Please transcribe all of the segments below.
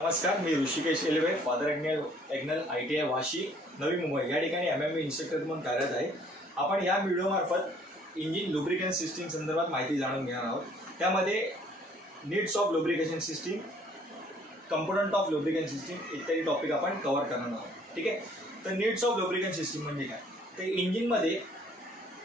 नमस्कार, मी Rishikesh Elve, father Agnel ITI Vashi, Navi Mumbai या ठिकाणी MMA इन्स्ट्रक्टर म्हणून कार्यरत आहे. आपण या व्हिडिओमार्फत इंजिन लुब्रिकेशन सिस्टीम संदर्भात माहिती जाणून घेणार आहोत. त्यामध्ये needs of lubrication system, component of lubrication system इत्यादी टॉपिक आपण कव्हर करणार आहोत. ठीक आहे. तर नीड्स ऑफ लुब्रिकेशन सिस्टीम म्हणजे काय? ते इंजिनमध्ये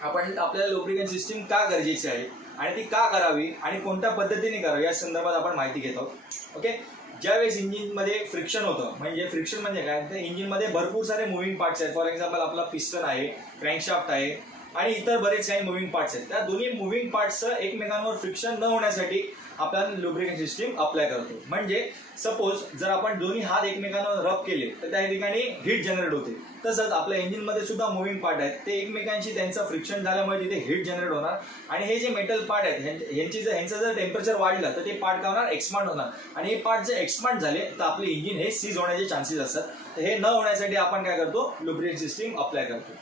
आपण आपल्याला लुब्रिकेशन सिस्टीम का गरजेची आहे आणि ती का करावी आणि कोणत्या पद्धतीने करावी या संदर्भात आपण माहिती घेत आहोत. ओके. ज्यावेळेस इंजिनमध्ये फ्रिक्शन होतं, म्हणजे फ्रिक्शन म्हणजे काय, तर इंजिनमध्ये भरपूर सारे मुव्हिंग पार्ट्स आहेत. फॉर एक्झाम्पल आपला पिस्टन आहे, क्रँकशाफ्ट आहे आणि इतर बरेच काही मुव्हिंग पार्ट्स आहेत. त्या दोन्ही मुव्हिंग पार्ट्सचं एकमेकांवर फ्रिक्शन न होण्यासाठी आपण लुब्रिकेशन सिस्टीम अप्लाय करतो. म्हणजे सपोज जर आपण दोन्ही हात एकमेकांवर रब केले तर त्या ठिकाणी हीट जनरेट होते. तसंच आपल्या इंजिनमध्ये सुद्धा मुव्हिंग पार्ट आहेत, ते एकमेकांशी त्यांचं फ्रिक्शन झाल्यामुळे तिथे हीट जनरेट होणार आणि हे जे मेटल पार्ट आहेत ह्यांचं जर टेम्परेचर वाढलं तर ते पार्ट काय होणार, एक्सपांड होणार आणि हे पार्ट जर एक्सपांड झाले तर आपले इंजिन हे सीज होण्याचे चान्सेस असतात. तर हे न होण्यासाठी आपण काय करतो, लुब्रिकेशन सिस्टीम अप्लाय करतो.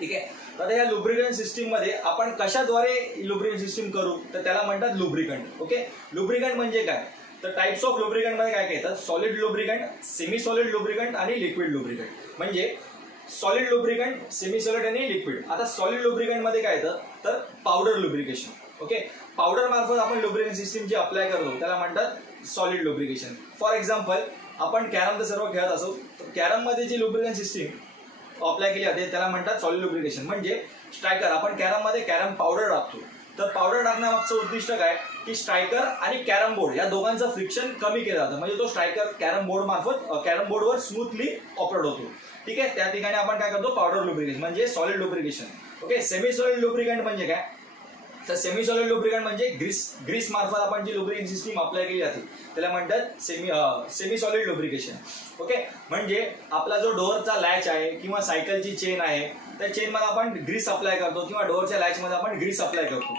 ठीक आहे. तर या लुब्रिकेशन सिस्टीम मध्ये आपण कशाद्वारे लुब्रिकेशन सिस्टीम करू, तर त्याला म्हणतात लुब्रिकंट. ओके. लुब्रिकंट म्हणजे काय, तर टाइप्स ऑफ लुब्रिकंट मध्ये काय काय येतात, solid lubricant, semi solid lubricant आणि लिक्विड लुब्रिकंट. म्हणजे सॉलिड लुब्रिकंट, सेमी सॉलिड आणि लिक्विड. आता सॉलिड लुब्रिकंट मध्ये काय येतं, तर पावडर लुब्रिकेशन. ओके. पावडर मार्फत आपण लुब्रिकेशन सिस्टीम जे अप्लाय करतो त्याला म्हणतात सॉलिड लुब्रिकेशन. फॉर एक्झाम्पल आपण कॅरम तर सर्व खेळत असो, तर कॅरम मध्ये जी लुब्रिकेशन सिस्टीम अप्लाय केली जाते त्याला म्हणतात सॉलिड लुब्रिकेशन. म्हणजे स्ट्रायकर, आपण कॅरम मध्ये कॅरम पावडर टाकतो, तर पावडर टाकण्यामागचं उद्दिष्ट काय की स्ट्रायकर आणि कॅरम बोर्ड या दोघांचं फ्रिक्शन कमी केलं जातं. म्हणजे तो स्ट्रायकर कॅरम बोर्डवर स्मूथली ऑपरेट होतो. ठीक आहे. त्या ठिकाणी आपण काय करतो, पावडर लुब्रिकेशन म्हणजे solid lubrication. Okay. Semi solid lubricant म्हणजे काय, तर सेमी सॉलिड लुब्रिकंट म्हणजे ग्रीस मार्फत आपण जी लुब्रिकेशन सिस्टीम अप्लाय केली जाते त्याला म्हणतात सेमी सॉलिड लुब्रिकेशन. ओके. म्हणजे आपला जो डोअरचा लॅच आहे किंवा सायकलची चेन आहे त्या चेन मध्ये आपण ग्रीस अप्लाय करतो किंवा डोअरच्या लॅच मध्ये आपण ग्रीस अप्लाय करतो.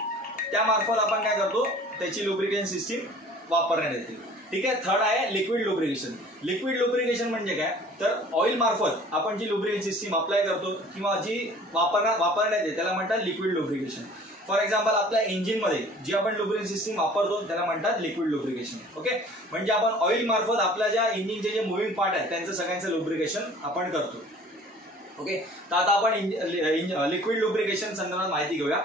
त्यामार्फत आपण काय करतो, त्याची लुब्रिकेशन सिस्टीम वापरण्यात येते. ठीक आहे. थर्ड आहे लिक्विड लुब्रिकेशन. लिक्विड लुब्रिकेशन म्हणजे काय, तर ऑइल मार्फत आपण जी लुब्रिकेशन सिस्टीम अप्लाय करतो किंवा जी वापरण्यात येते त्याला म्हणतात लिक्विड लुब्रिकेशन. फॉर एक्झाम्पल आपल्या इंजिनमध्ये जी आपण लुब्रिकेशन सिस्टीम वापरतो त्याला म्हणतात लिक्विड लुब्रिकेशन. ओके. म्हणजे आपण ऑइल मार्फत आपल्या ज्या इंजिनचे जे मुव्हिंग पार्ट आहेत त्यांचं सगळ्यांचं लुब्रिकेशन आपण करतो. ओके. तर आता आपण लिक्विड लुब्रिकेशन संदर्भात माहिती घेऊया.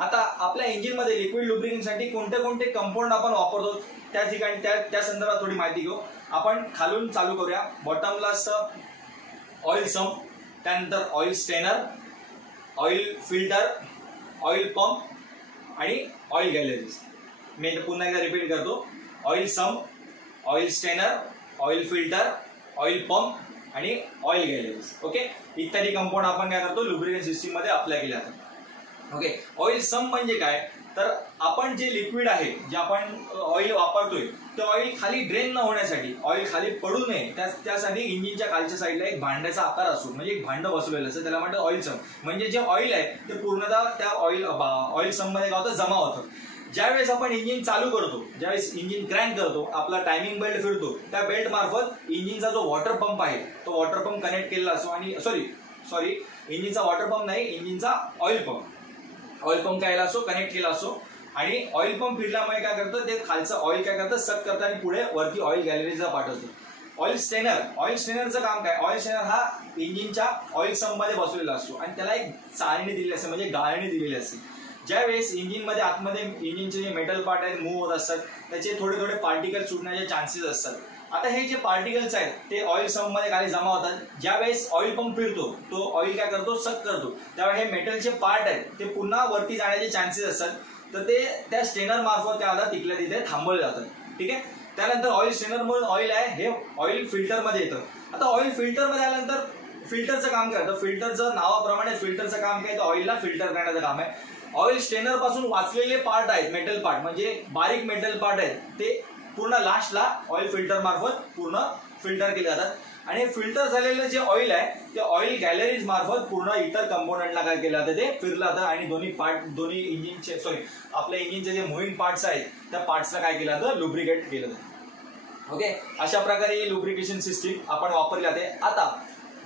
आता आपल्या इंजिनमध्ये लिक्विड लुब्रिकेशनसाठी कोणते कोणते कंपाऊंड आपण वापरतो त्या ठिकाणी त्या संदर्भात थोडी माहिती घेऊ. आपण खालून चालू करूया. बॉटमला ऑइल सम्प, त्यानंतर oil strainer, oil filter, oil pump आणि ऑइल गॅलरीज. मी पुन्हा एकदा रिपीट करतो. Oil sump, oil strainer, oil filter, oil pump आणि ऑइल गॅलरीज. ओके. इत्यादी कंपाऊंड आपण काय करतो, लुब्रिकेशन सिस्टीम मध्ये अप्लाय केले जातात. ओके. ऑइल सम्प म्हणजे काय, तर आपण जे लिक्विड आहे जे आपण ऑइल वापरतोय ते ऑइल खाली ड्रेन न होण्यासाठी, ऑइल खाली पडू नये त्यासाठी इंजिनच्या खालच्या साईडला एक भांड्याचा आकार असतो, म्हणजे एक भांड बसवलेलं असतं त्याला म्हणतात ऑइल सम्प. म्हणजे जे ऑइल आहे ते पूर्णतः त्या ऑइल सम्प मध्ये काय होतं, जमा होतं. ज्यावेळेस आपण इंजिन चालू करतो, ज्यावेळेस इंजिन क्रँक करतो, आपला टायमिंग बेल्ट फिरतो, त्या बेल्ट मार्फत इंजिनचा जो वॉटर पंप आहे तो वॉटर पंप कनेक्ट केलेला असतो. आणि सॉरी इंजिनचा वॉटर पंप नाही, इंजिनचा ऑइल पंप काय असो, कनेक्ट केला असो आणि ऑइल पंप फिरल्यामुळे काय करतं, ते खालचं ऑइल काय करतं, सक करतं आणि पुढे वरती ऑइल गॅलरीजला पाठवतं. ऑइल स्टेनरचं काम काय, ऑइल स्टेनर हा इंजिनच्या ऑइल सम्प मध्ये बसवलेला असतो आणि त्याला एक चाळणी दिलेली असते, म्हणजे गाळणी दिलेली असते. ज्यावेळेस इंजिनमध्ये आतमध्ये इंजिनचे जे मेटल पार्ट आहेत मूव्ह होत असतात त्याचे थोडे थोडे पार्टिकल सुटण्याचे चान्सेस असतात. आता हे जे पार्टिकल्स आहेत ते ऑइल सम्प मध्ये खाली जमा होतात. ज्यावेळेस ऑइल पंप फिरतो तो ऑइल काय करतो, सक करतो, त्यावेळी हे मेटलचे पार्ट आहेत ते पुन्हा वरती जाण्याचे चान्सेस असतात. तर ते त्या स्टेनर मार्फत त्या तिथल्या तिथे थांबवले जातात. ठीक आहे. त्यानंतर ऑइल स्टेनर म्हणून ऑइल आहे हे ऑइल फिल्टर मध्ये येतं. आता ऑइल फिल्टर मध्ये आल्यानंतर फिल्टरचं काम काय, तर फिल्टरचं नावाप्रमाणे फिल्टरचं काम काय, तर ऑइलला फिल्टर करण्याचं काम आहे. ऑइल स्टेनर पासून वाचलेले पार्ट आहेत, मेटल पार्ट म्हणजे बारीक मेटल पार्ट आहेत, ते पूर्ण लास्टला ऑइल फिल्टर मार्फत पूर्ण फिल्टर केले जातात. आणि फिल्टर झालेलं जे ऑइल आहे ते ऑइल गॅलरीज मार्फत पूर्ण इतर कंपोनंटला काय केलं जातं, ते फिरलं जातं आणि दोन्ही इंजिनचे आपल्या इंजिनचे जे मुव्हिंग पार्ट्स आहेत त्या पार्ट्सला काय केलं जातं, लुब्रिकेट केलं जातं. ओके. अशा प्रकारे ही लुब्रिकेशन सिस्टीम आपण वापरली जाते. आता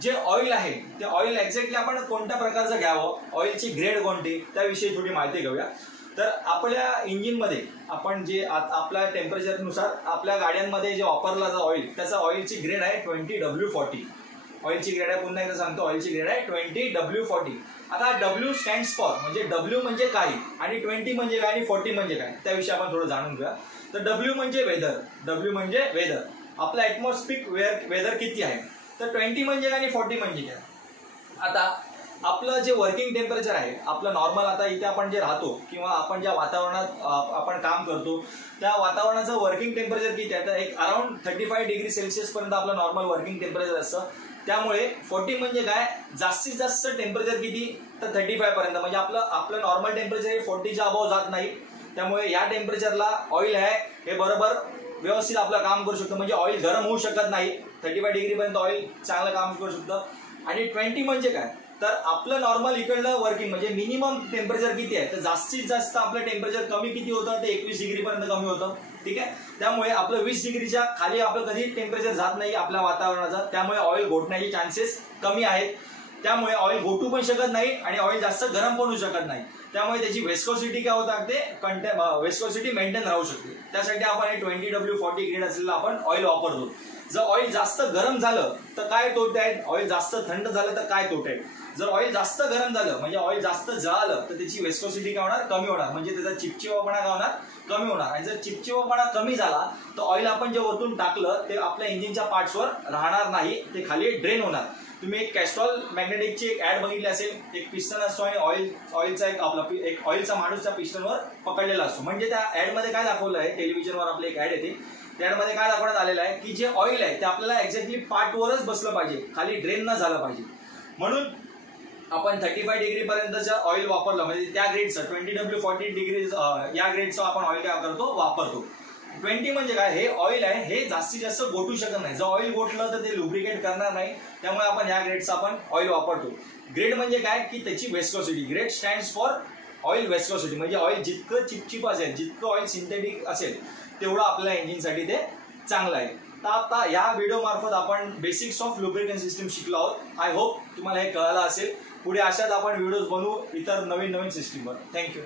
जे ऑइल आहे ते ऑइल एक्झॅक्टली आपण कोणत्या प्रकारचं घ्यावं, ऑइलची ग्रेड कोणती, त्याविषयी थोडी माहिती घेऊया. तर आपल्या इंजिनमध्ये आपण जे आपल्या टेम्परेचरनुसार आपल्या गाड्यांमध्ये जे वापरला जातो ऑइल, त्याचा ऑइलची ग्रेड आहे 20W40. ऑइलची ग्रेड आहे, पुन्हा एकदा सांगतो, ऑइलची ग्रेड आहे 20W40. आता W स्टँड्स फॉर, म्हणजे W म्हणजे काय आणि 20 म्हणजे काय आणि 40 म्हणजे काय, त्याविषयी आपण थोडं जाणून घेऊया. तर W म्हणजे वेदर, W म्हणजे वेदर, आपला ॲटमॉस्फिक वेदर किती आहे. तर 20 म्हणजे काय आणि 40 म्हणजे काय. आता आपलं जे वर्किंग टेम्परेचर आहे, आपलं नॉर्मल, आता इथे आपण जे राहतो किंवा आपण ज्या वातावरणात आपण काम करतो त्या वातावरणाचं वर्किंग टेम्परेचर किती आहे, तर एक अराउंड 35 डिग्री सेल्सिअस पर्यंत आपलं नॉर्मल वर्किंग टेम्परेचर असतं. त्यामुळे 40 म्हणजे काय, जास्तीत जास्त टेम्परेचर किती, तर 35 पर्यंत, म्हणजे आपलं नॉर्मल टेम्परेचर हे 40च्या अबाव जात नाही. त्यामुळे या टेम्परेचरला ऑइल आहे हे बरोबर व्यवस्थित आपलं काम करू शकतं, म्हणजे ऑइल गरम होऊ शकत नाही. 35 डिग्री पर्यंत ऑइल चांगलं काम करू शकतं. आणि 20 म्हणजे काय, तर आपलं नॉर्मल इकडलं वर्किंग म्हणजे मिनिमम टेम्परेचर किती आहे, तर जास्तीत जास्त आपलं टेम्परेचर कमी किती होतं, ते 21 डिग्री पर्यंत कमी होतं. ठीक आहे. त्यामुळे आपलं 20 डिग्रीच्या खाली आपलं कधी टेम्परेचर जात नाही आपल्या वातावरणाचं. त्यामुळे ऑइल घोटण्याचे चान्सेस कमी आहेत. त्यामुळे ऑइल घोटू पण शकत नाही आणि ऑइल जास्त गरम पण होऊ शकत नाही. त्यामुळे त्याची वेस्कोसिटी काय होत लागते, वेस्कोसिटी मेंटेन राहू शकते. त्यासाठी आपण हे 20W40 ग्रेड असलेलं आपण ऑइल वापरतो. जर ऑइल जास्त गरम झालं तर काय तोटे आहेत, ऑइल जास्त थंड झालं तर काय तोटे आहेत. जर ऑइल जास्त गरम झालं म्हणजे ऑइल जास्त जळालं तर त्याची वेस्कोसिटी काय होणार, कमी होणार, म्हणजे त्याचा चिपचिपापणा काय होणार, कमी होणार. आणि जर चिपचिपापणा कमी झाला तर ऑइल आपण जे वरतून टाकलं ते आपल्या इंजिनच्या पार्ट्सवर राहणार नाही, ते खाली ड्रेन होणार. तुम्ही एक कॅस्ट्रॉल मॅग्नेटिकची एक ऍड बघितली असेल, एक पिस्टन असतो आणि ऑइलचा एक ऑइलचा माणूस त्या पिस्टनवर पकडलेला असतो. म्हणजे त्या ऍड मध्ये काय दाखवलं आहे, टेलिव्हिजनवर आपली एक ऍड येते, त्या ऍड मध्ये काय दाखवण्यात आलेलं आहे की जे ऑइल आहे ते आपल्याला एक्झॅक्टली पार्टवरच बसलं पाहिजे, खाली ड्रेन न झालं पाहिजे. म्हणून आपण 35 डिग्री पर्यंतचं ऑइल वापरलं म्हणजे त्या ग्रेडचं 20W40 डिग्री या ग्रेडचं आपण ऑइल काय करतो, वापरतो. 20 म्हणजे काय, हे ऑइल आहे हे जास्तीत जास्त गोठू शकत नाही. जर ऑइल गोठलं तर ते लुब्रिकेट करणार नाही. त्यामुळे आपण या ग्रेडचं आपण ऑइल वापरतो. ग्रेड म्हणजे काय की त्याची viscosity, grade stands for oil viscosity, म्हणजे ऑइल जितकं चिपचिप असेल, जितकं ऑइल सिंथेटिक असेल तेवढं आपल्या इंजिनसाठी ते चांगलं आहे. तर आता या व्हिडिओ मार्फत आपण बेसिक्स ऑफ लुब्रिकेशन सिस्टीम शिकलो आहोत. आय होप तुम्हाला हे कळालं असेल. पुढे अशाच आपण व्हिडिओज बनवू इतर नवीन सिस्टीमवर. थँक्यू.